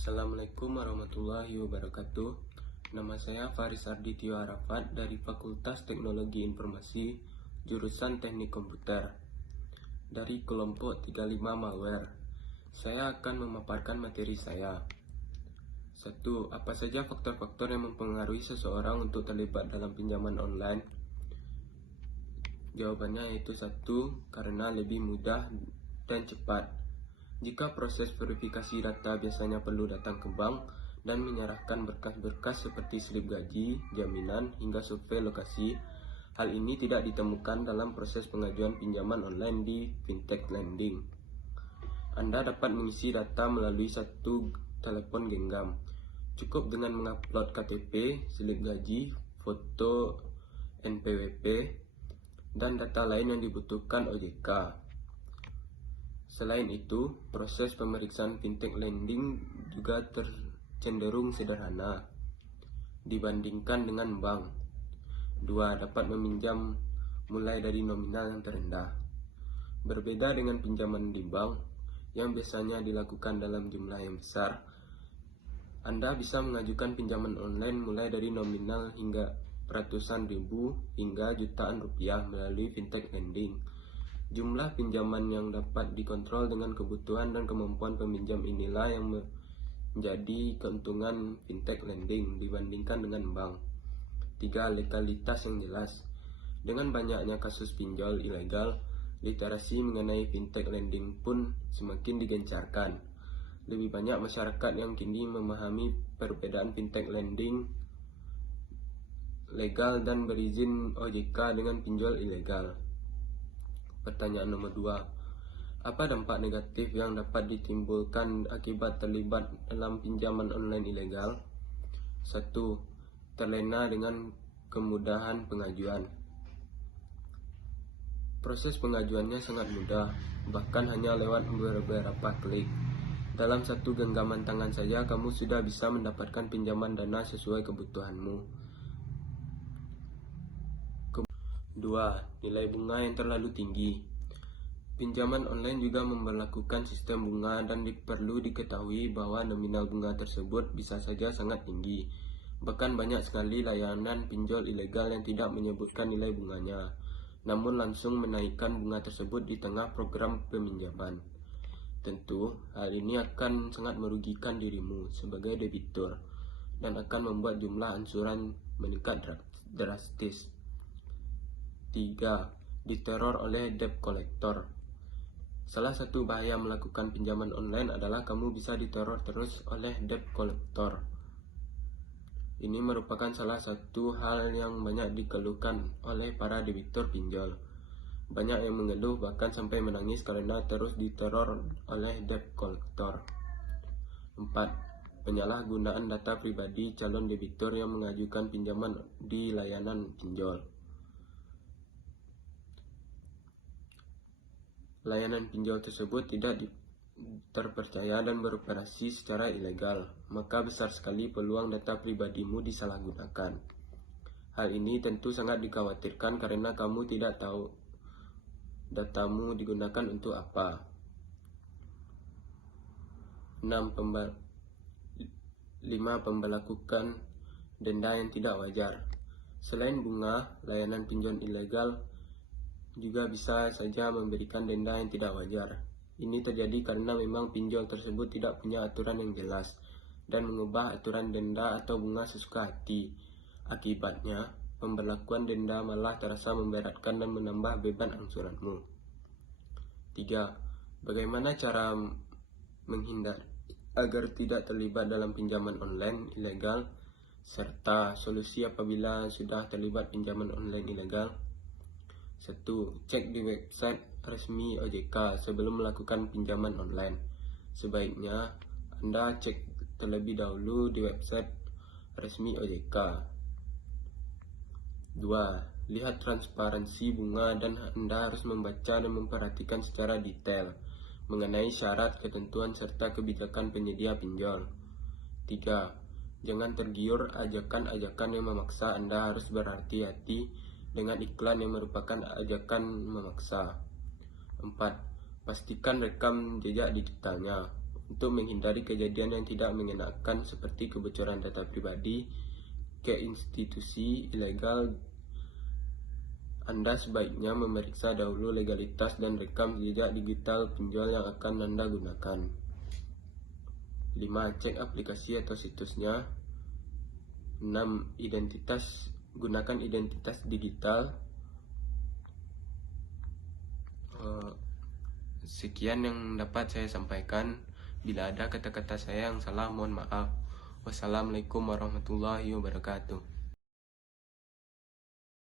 Assalamualaikum warahmatullahi wabarakatuh. Nama saya Faris Ardityo Arafat dari Fakultas Teknologi Informasi, jurusan Teknik Komputer, dari kelompok 35 Malware. Saya akan memaparkan materi saya. 1. Apa saja faktor-faktor yang mempengaruhi seseorang untuk terlibat dalam pinjaman online? Jawabannya yaitu 1. Karena lebih mudah dan cepat. Jika proses verifikasi data biasanya perlu datang ke bank dan menyerahkan berkas-berkas seperti slip gaji, jaminan, hingga survei lokasi, hal ini tidak ditemukan dalam proses pengajuan pinjaman online di fintech lending. Anda dapat mengisi data melalui satu telepon genggam. Cukup dengan mengupload KTP, slip gaji, foto NPWP, dan data lain yang dibutuhkan OJK. Selain itu, proses pemeriksaan fintech lending juga cenderung sederhana dibandingkan dengan bank. 2. Dapat meminjam mulai dari nominal yang terendah. Berbeda dengan pinjaman di bank yang biasanya dilakukan dalam jumlah yang besar, Anda bisa mengajukan pinjaman online mulai dari nominal hingga ratusan ribu hingga jutaan rupiah melalui fintech lending. Jumlah pinjaman yang dapat dikontrol dengan kebutuhan dan kemampuan peminjam inilah yang menjadi keuntungan fintech lending dibandingkan dengan bank. 3. Legalitas yang jelas. Dengan banyaknya kasus pinjol ilegal, literasi mengenai fintech lending pun semakin digencarkan. Lebih banyak masyarakat yang kini memahami perbedaan fintech lending legal dan berizin OJK dengan pinjol ilegal. Pertanyaan nomor 2. Apa dampak negatif yang dapat ditimbulkan akibat terlibat dalam pinjaman online ilegal? 1. Terlena dengan kemudahan pengajuan. Proses pengajuannya sangat mudah, bahkan hanya lewat beberapa klik. Dalam satu genggaman tangan saja, kamu sudah bisa mendapatkan pinjaman dana sesuai kebutuhanmu. 2. Nilai bunga yang terlalu tinggi. Pinjaman online juga memberlakukan sistem bunga dan perlu diketahui bahwa nominal bunga tersebut bisa saja sangat tinggi. Bahkan banyak sekali layanan pinjol ilegal yang tidak menyebutkan nilai bunganya, namun langsung menaikkan bunga tersebut di tengah program peminjaman. Tentu, hal ini akan sangat merugikan dirimu sebagai debitur dan akan membuat jumlah ansuran meningkat drastis. 3. Diteror oleh debt collector. Salah satu bahaya melakukan pinjaman online adalah kamu bisa diteror terus oleh debt collector. Ini merupakan salah satu hal yang banyak dikeluhkan oleh para debitur pinjol. Banyak yang mengeluh bahkan sampai menangis karena terus diteror oleh debt collector. 4. Penyalahgunaan data pribadi calon debitur yang mengajukan pinjaman di layanan pinjol. Layanan pinjol tersebut tidak terpercaya dan beroperasi secara ilegal, maka besar sekali peluang data pribadimu disalahgunakan. Hal ini tentu sangat dikhawatirkan karena kamu tidak tahu datamu digunakan untuk apa. 5. Pemberlakuan denda yang tidak wajar. Selain bunga, layanan pinjol ilegal juga bisa saja memberikan denda yang tidak wajar. Ini terjadi karena memang pinjol tersebut tidak punya aturan yang jelas dan mengubah aturan denda atau bunga sesuka hati. Akibatnya, pemberlakuan denda malah terasa memberatkan dan menambah beban angsuranmu. 3. Bagaimana cara menghindar agar tidak terlibat dalam pinjaman online ilegal, serta solusi apabila sudah terlibat pinjaman online ilegal? 1. Cek di website resmi OJK sebelum melakukan pinjaman online. Sebaiknya Anda cek terlebih dahulu di website resmi OJK. 2. Lihat transparansi bunga dan Anda harus membaca dan memperhatikan secara detail mengenai syarat, ketentuan, serta kebijakan penyedia pinjol. 3. Jangan tergiur ajakan-ajakan yang memaksa Anda harus berhati-hati dengan iklan yang merupakan ajakan memaksa. 4. Pastikan rekam jejak digitalnya. Untuk menghindari kejadian yang tidak mengenakan seperti kebocoran data pribadi ke institusi ilegal, Anda sebaiknya memeriksa dahulu legalitas dan rekam jejak digital penjual yang akan Anda gunakan. 5. Cek aplikasi atau situsnya. 6. Gunakan identitas digital. Sekian yang dapat saya sampaikan. Bila ada kata-kata saya yang salah, mohon maaf. Wassalamualaikum warahmatullahi wabarakatuh.